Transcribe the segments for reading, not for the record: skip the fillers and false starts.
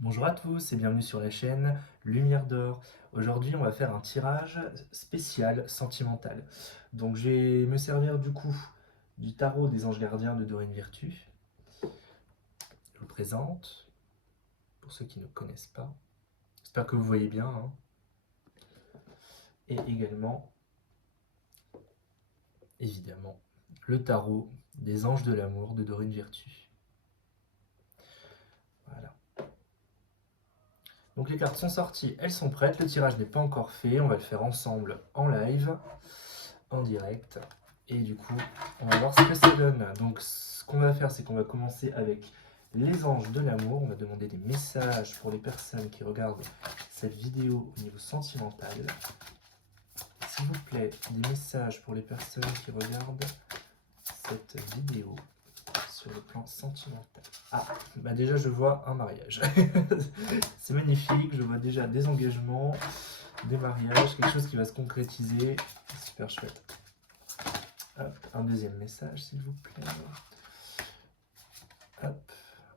Bonjour à tous et bienvenue sur la chaîne Lumière d'Or. Aujourd'hui, on va faire un tirage spécial sentimental. Donc, je vais me servir du coup du tarot des anges gardiens de Dorine Virtue. Je vous présente, pour ceux qui ne connaissent pas. J'espère que vous voyez bien, hein. Et également, évidemment, le tarot des anges de l'amour de Dorine Virtue. Voilà. Donc les cartes sont sorties, elles sont prêtes. Le tirage n'est pas encore fait. On va le faire ensemble en live, en direct. Et du coup, on va voir ce que ça donne. Donc ce qu'on va faire, c'est qu'on va commencer avec les anges de l'amour. On va demander des messages pour les personnes qui regardent cette vidéo au niveau sentimental. S'il vous plaît, des messages pour les personnes qui regardent cette vidéo sur le plan sentimental. Ah, bah déjà je vois un mariage. C'est magnifique, je vois déjà des engagements, des mariages, quelque chose qui va se concrétiser. Super chouette. Hop, un deuxième message s'il vous plaît. Hop,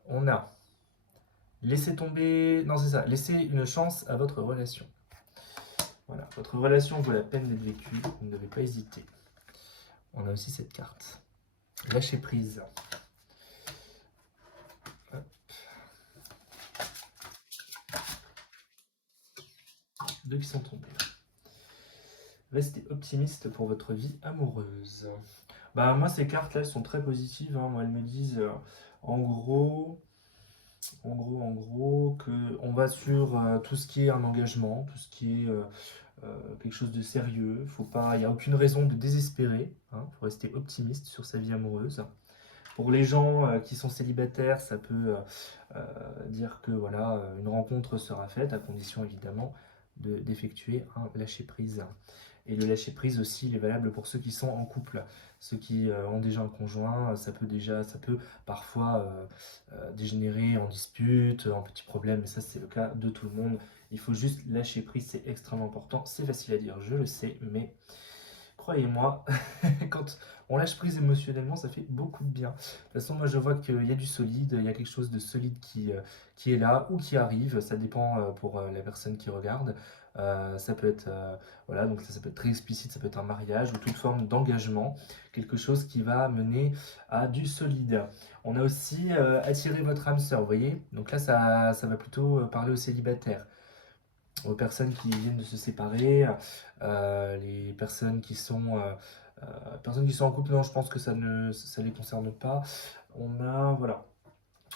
on a laissez tomber, non c'est ça, laissez une chance à votre relation. Voilà, votre relation vaut la peine d'être vécue, vous ne devez pas hésiter. On a aussi cette carte. Lâcher prise. Hop. Deux qui sont tombés. Restez optimiste pour votre vie amoureuse. Bah moi ces cartes là elles sont très positives, hein. Moi elles me disent en gros, que on va sur tout ce qui est un engagement, tout ce qui est quelque chose de sérieux. Faut pas, il n'y a aucune raison de désespérer, hein. Faut rester optimiste sur sa vie amoureuse. Pour les gens qui sont célibataires, ça peut dire que voilà, une rencontre sera faite, à condition évidemment d'effectuer un lâcher-prise. Et le lâcher-prise aussi, il est valable pour ceux qui sont en couple. Ceux qui ont déjà un conjoint, ça peut parfois dégénérer en dispute, en petits problèmes, mais ça c'est le cas de tout le monde. Il faut juste lâcher prise, c'est extrêmement important. C'est facile à dire, je le sais, mais croyez-moi, quand on lâche prise émotionnellement, ça fait beaucoup de bien. De toute façon, moi je vois qu'il y a du solide, il y a quelque chose de solide qui est là ou qui arrive, ça dépend pour la personne qui regarde. Ça peut être, voilà, donc ça peut être très explicite, ça peut être un mariage ou toute forme d'engagement, quelque chose qui va mener à du solide. On a aussi attiré votre âme sœur, vous voyez? Donc là, ça va plutôt parler aux célibataires, aux personnes qui viennent de se séparer, les personnes qui sont en couple. Non, je pense que ça les concerne pas. Voilà,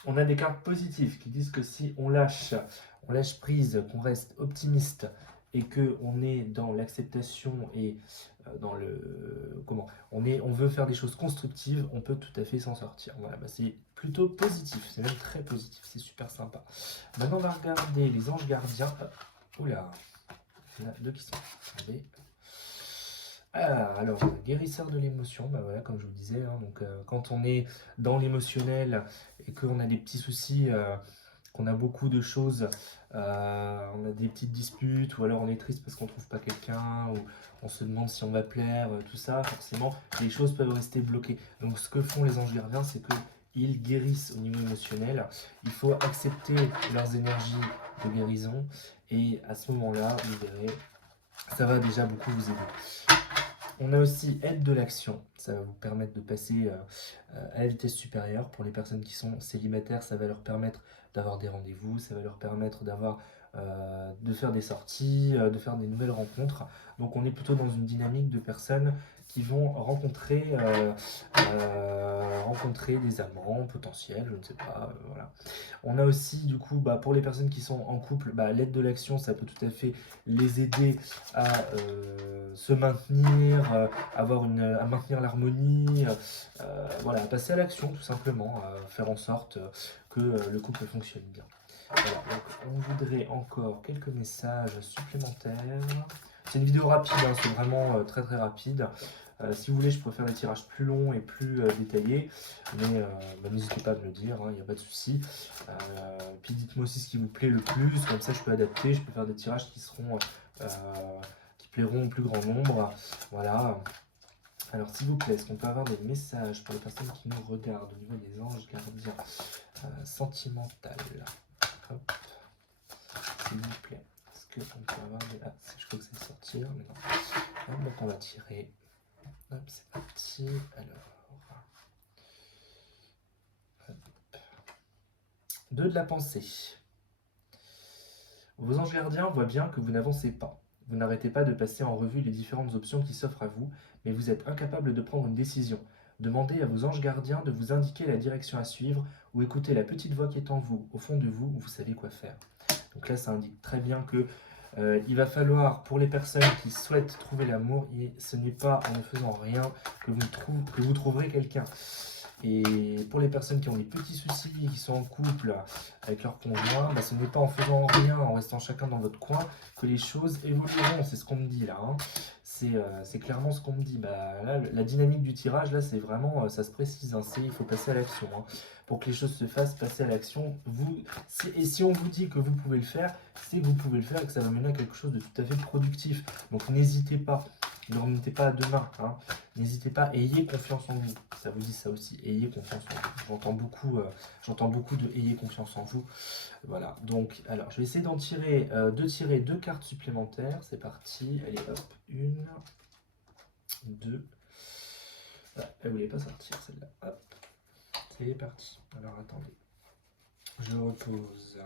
on a des cartes positives qui disent que si on lâche prise, qu'on reste optimiste et que on est dans l'acceptation et dans le comment, on veut faire des choses constructives, on peut tout à fait s'en sortir. Voilà, bah c'est plutôt positif, c'est même très positif, c'est super sympa. Maintenant, on va regarder les anges gardiens. Oula, il y en a deux qui sont tombés. Ah, alors, guérisseur de l'émotion, bah voilà, comme je vous disais, hein, donc quand on est dans l'émotionnel et qu'on a des petits soucis, qu'on a beaucoup de choses, on a des petites disputes, ou alors on est triste parce qu'on trouve pas quelqu'un, ou on se demande si on va plaire, tout ça, forcément, les choses peuvent rester bloquées. Donc ce que font les anges gardiens, c'est qu'ils guérissent au niveau émotionnel. Il faut accepter leurs énergies de guérison, et à ce moment-là, vous verrez, ça va déjà beaucoup vous aider. On a aussi aide de l'action, ça va vous permettre de passer à la vitesse supérieure. Pour les personnes qui sont célibataires, ça va leur permettre d'avoir des rendez-vous, ça va leur permettre de faire des sorties, de faire des nouvelles rencontres. Donc on est plutôt dans une dynamique de personnes qui vont rencontrer des amants potentiels, je ne sais pas, voilà. On a aussi, du coup, bah, pour les personnes qui sont en couple, bah, l'aide de l'action, ça peut tout à fait les aider à se maintenir, à maintenir l'harmonie, voilà, à passer à l'action tout simplement, à faire en sorte que le couple fonctionne bien. Voilà, donc on voudrait encore quelques messages supplémentaires. C'est une vidéo rapide, hein, c'est vraiment très très rapide. Si vous voulez, je pourrais faire des tirages plus longs et plus détaillés, mais bah, n'hésitez pas à me le dire, il n'y a pas de souci. Puis dites-moi aussi ce qui vous plaît le plus, comme ça je peux adapter, je peux faire des tirages euh, qui plairont au plus grand nombre. Voilà. Alors s'il vous plaît, est-ce qu'on peut avoir des messages pour les personnes qui nous regardent au niveau des anges gardiens sentimentales? Hop. s'il vous plaît. Est-ce qu'on peut avoir des... Ah, je crois que ça va sortir, mais non. Hop, donc on va tirer. Hop, c'est parti. Alors... Hop. 2 de la pensée. Vos anges gardiens voient bien que vous n'avancez pas. Vous n'arrêtez pas de passer en revue les différentes options qui s'offrent à vous, mais vous êtes incapable de prendre une décision. Demandez à vos anges gardiens de vous indiquer la direction à suivre ou écoutez la petite voix qui est en vous. Au fond de vous, vous savez quoi faire. Donc là, ça indique très bien que il va falloir, pour les personnes qui souhaitent trouver l'amour, ce n'est pas en ne faisant rien que vous trouverez quelqu'un. Et pour les personnes qui ont des petits soucis, qui sont en couple avec leur conjoint, bah, ce n'est pas en faisant rien, en restant chacun dans votre coin, que les choses évolueront. C'est ce qu'on me dit là. Hein. C'est clairement ce qu'on me dit. Bah, là, la dynamique du tirage, là, c'est vraiment, ça se précise. Hein, il faut passer à l'action. Hein. Pour que les choses se fassent, passer à l'action. Et si on vous dit que vous pouvez le faire, c'est que vous pouvez le faire et que ça va mener à quelque chose de tout à fait productif. Donc n'hésitez pas. Ne remettez pas à demain. Hein. N'hésitez pas, ayez confiance en vous. Ça vous dit ça aussi, ayez confiance en vous. J'entends beaucoup de ayez confiance en vous. Voilà, donc, alors, je vais essayer de tirer 2 cartes supplémentaires. C'est parti. Allez, hop, 1, 2. Ah, elle voulait pas sortir celle-là. Hop, c'est parti. Alors, attendez. Je repose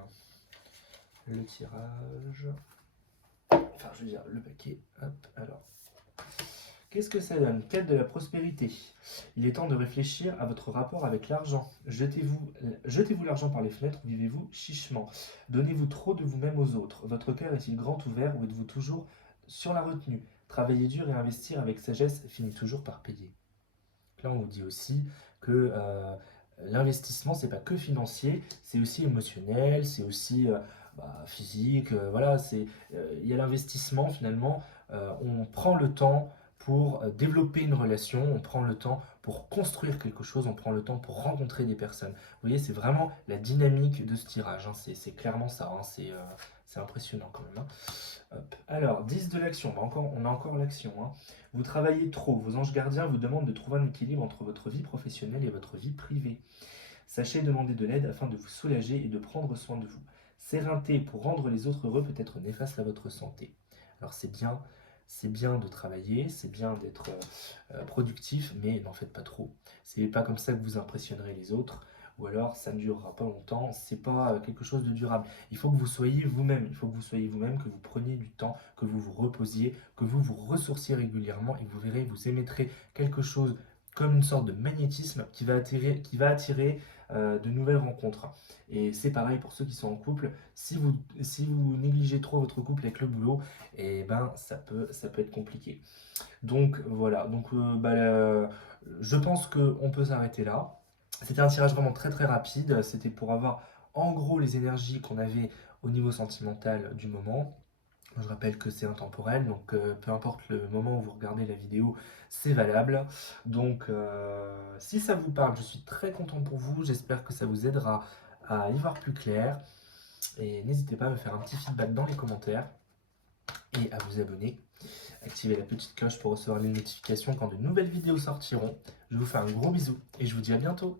le tirage. Enfin, je veux dire, le paquet. Hop, alors. Qu'est-ce que ça donne? Quête de la prospérité. Il est temps de réfléchir à votre rapport avec l'argent. Jetez-vous l'argent par les fenêtres ou vivez-vous chichement? Donnez-vous trop de vous-même aux autres? Votre cœur est-il grand ouvert ou êtes-vous toujours sur la retenue? Travailler dur et investir avec sagesse finit toujours par payer. Là, on vous dit aussi que l'investissement, c'est pas que financier, c'est aussi émotionnel, c'est aussi physique. Voilà, il y a l'investissement finalement. On prend le temps pour développer une relation, on prend le temps pour construire quelque chose, on prend le temps pour rencontrer des personnes. Vous voyez, c'est vraiment la dynamique de ce tirage. Hein. C'est clairement ça. Hein. C'est impressionnant quand même. Hein. Hop. Alors, 10 de l'action. On a encore l'action. Hein. Vous travaillez trop. Vos anges gardiens vous demandent de trouver un équilibre entre votre vie professionnelle et votre vie privée. Sachez demander de l'aide afin de vous soulager et de prendre soin de vous. S'éreinter pour rendre les autres heureux peut être néfaste à votre santé. Alors c'est bien de travailler, c'est bien d'être productif, mais n'en faites pas trop. C'est pas comme ça que vous impressionnerez les autres, ou alors ça ne durera pas longtemps, c'est pas quelque chose de durable. Il faut que vous soyez vous-même, que vous preniez du temps, que vous vous reposiez, que vous vous ressourciez régulièrement, et vous verrez, vous émettrez quelque chose comme une sorte de magnétisme qui va attirer de nouvelles rencontres. Et c'est pareil pour ceux qui sont en couple. Si vous négligez trop votre couple avec le boulot, et ben ça peut être compliqué. Donc voilà. Donc je pense qu'on peut s'arrêter là. C'était un tirage vraiment très très rapide. C'était pour avoir en gros les énergies qu'on avait au niveau sentimental du moment. Je rappelle que c'est intemporel, donc peu importe le moment où vous regardez la vidéo, c'est valable. Donc si ça vous parle, je suis très content pour vous. J'espère que ça vous aidera à y voir plus clair. Et n'hésitez pas à me faire un petit feedback dans les commentaires et à vous abonner. Activez la petite cloche pour recevoir les notifications quand de nouvelles vidéos sortiront. Je vous fais un gros bisou et je vous dis à bientôt.